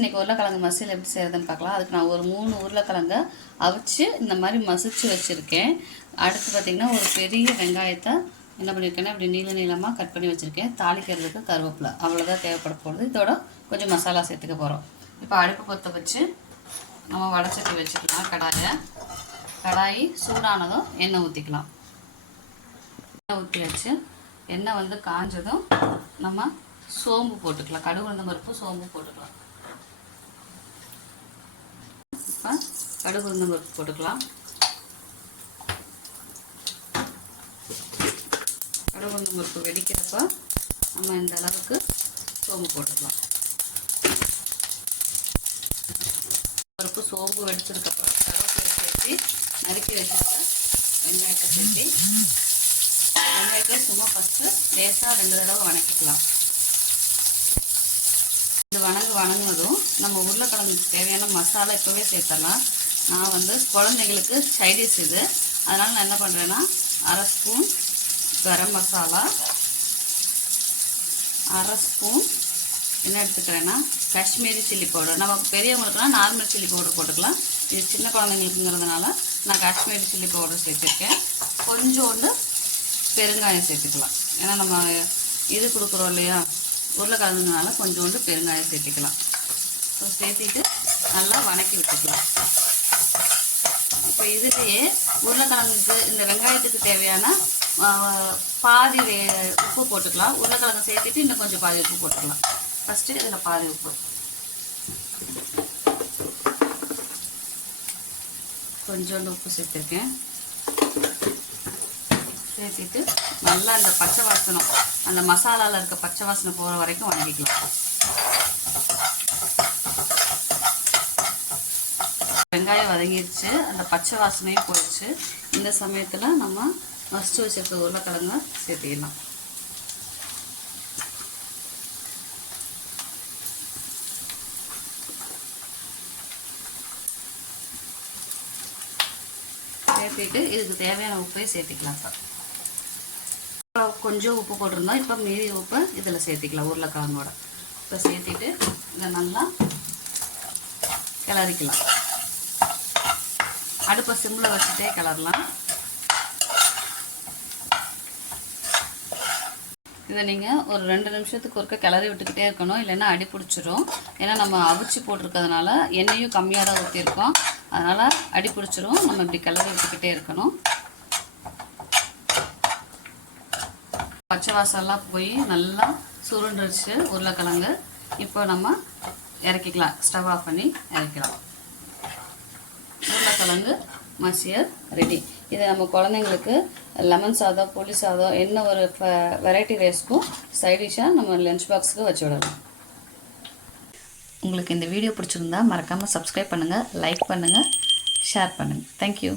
இன்றைக்கி உருளைக்கிழங்கு மசியல் எப்படி செய்கிறதுன்னு பார்க்கலாம். அதுக்கு நான் ஒரு 3 உருளைக்கிழங்க அவிச்சு இந்த மாதிரி மசிச்சு வச்சுருக்கேன். அடுத்து பார்த்திங்கன்னா ஒரு பெரிய வெங்காயத்தை என்ன பண்ணியிருக்கேன்னா இப்படி நீளமாக கட் பண்ணி வச்சுருக்கேன். தாளிக்கிறதுக்கு கருவேப்பிலை அவ்வளோதான் தேவைப்பட போகிறது. இதோட கொஞ்சம் மசாலா சேர்த்துக்க போகிறோம். இப்போ அடுப்பு பற்ற வச்சு நம்ம வடைச்சட்டி வச்சுக்கலாம். கடாயி சூடானதும் எண்ணெய் ஊற்றிக்கலாம். எண்ணெய் ஊற்றி வச்சு எண்ணெய் வந்து காஞ்சதும் நம்ம சோம்பு போட்டுக்கலாம். கடுகு உளுந்தம் பருப்பு சோம்பு போட்டுக்கலாம். இப்போ கடுகு உளுந்தம் பருப்பு போட்டுக்கலாம். கடுகு உளுந்தம் பருப்பு வெடிக்கிறப்ப நம்ம இந்த அளவுக்கு சோம்பு போட்டுக்கலாம். பருப்பு சோம்பு வெடிச்சதுக்கப்புறம் கருவேப்பிலை சேர்த்து நறுக்கி வச்சுட்டு வெங்காயத்தை சேர்த்து வெங்காயத்தை சும்மா ஃபஸ்ட்டு லேசாக 2 தடவை வணக்கிக்கலாம். இது வணங்கினதும் நம்ம உருளைக்கிழங்குக்கு தேவையான மசாலா இப்போவே சேர்த்தலாம். நான் வந்து குழந்தைங்களுக்கு சைடிஷ் இது, அதனால் நான் என்ன பண்ணுறேன்னா 1/2 ஸ்பூன் கரம் மசாலா, 1/2 ஸ்பூன் என்ன எடுத்துக்கிறேன்னா காஷ்மீரி சில்லி பவுடர். நம்ம பெரியவங்களுக்குலாம் நார்மல் சில்லி பவுடர் போட்டுக்கலாம். இது சின்ன குழந்தைங்களுக்குங்கிறதுனால நான் காஷ்மீரி சில்லி பவுடர் சேர்த்துருக்கேன். கொஞ்சோண்டு பெருங்காயம் சேர்த்துக்கலாம். ஏன்னா நம்ம இது கொடுக்குறோம் இல்லையா, உருளைக்கிழங்குனால கொஞ்சோண்டு பெருங்காயம் சேர்த்துக்கலாம். ஸோ சேர்த்திட்டு நல்லா வணக்கி விட்டுக்கலாம். இப்போ இதுலேயே உருளைக்கிழங்குக்கு இந்த வெங்காயத்துக்கு தேவையான பாதி உப்பு போட்டுக்கலாம். உருளைக்கிழங்கு சேர்த்துட்டு இன்னும் கொஞ்சம் பாதி உப்பு போட்டுக்கலாம். ஃபஸ்ட்டு இதில் பாதி உப்பு, கொஞ்சோண்டு உப்பு சேர்த்துருக்கேன். சேர்த்துட்டு நல்லா இந்த பச்சை வாசனை, அந்த மசாலாவில் இருக்க பச்சை வாசனை போகிற வரைக்கும் வணங்கிக்கலாம். வெங்காயம் வதங்கிடுச்சு, அந்த பச்சை வாசனையும் போயிடுச்சு. இந்த சமயத்தில் நம்ம மசிச்சு வச்சிருக்க உருளைக்கிழங்க சேர்த்திக்கலாம். சேர்த்துட்டு இதுக்கு தேவையான உப்பை சேர்த்துக்கலாம். இப்போ கொஞ்சம் உப்பு போட்டிருந்தோம், இப்போ மீதி உப்பு இதில் சேர்த்திக்கலாம் உருளைக்கிழங்கோட. இப்போ சேர்த்திட்டு இதை நல்லா கிளறிக்கலாம். அடுப்பை சிம்மில் வச்சுட்டே கிளறலாம். இதை நீங்கள் ஒரு 2 நிமிஷத்துக்கு ஒருக்க கிளறி விட்டுக்கிட்டே இருக்கணும், இல்லைன்னா அடி பிடிச்சிரும். ஏன்னா நம்ம அவிச்சு போட்டிருக்கிறதுனால எண்ணெயும் கம்மியாக தான் ஊற்றிருக்கோம், அதனால் அடி பிடிச்சிரும். நம்ம இப்படி கிளறி விட்டுக்கிட்டே இருக்கணும். பச்சை வாசம்லாம் போய் நல்லா சுருண்டுருச்சு உருளைக்கிழங்கு. இப்போ நம்ம இறக்கிக்கலாம். ஸ்டவ் ஆஃப் பண்ணி இறக்கலாம். உருளைக்கிழங்கு மசியல் ரெடி. இதை நம்ம குழந்தைங்களுக்கு லெமன் சாதம், புளி சாதம், என்ன ஒரு வெரைட்டி ரைஸ்க்கும் சைடிஷாக நம்ம லஞ்ச் பாக்ஸுக்கு வச்சு விடலாம். உங்களுக்கு இந்த வீடியோ பிடிச்சிருந்தா மறக்காமல் சப்ஸ்கிரைப் பண்ணுங்கள், லைக் பண்ணுங்கள், ஷேர் பண்ணுங்கள். தேங்க்யூ.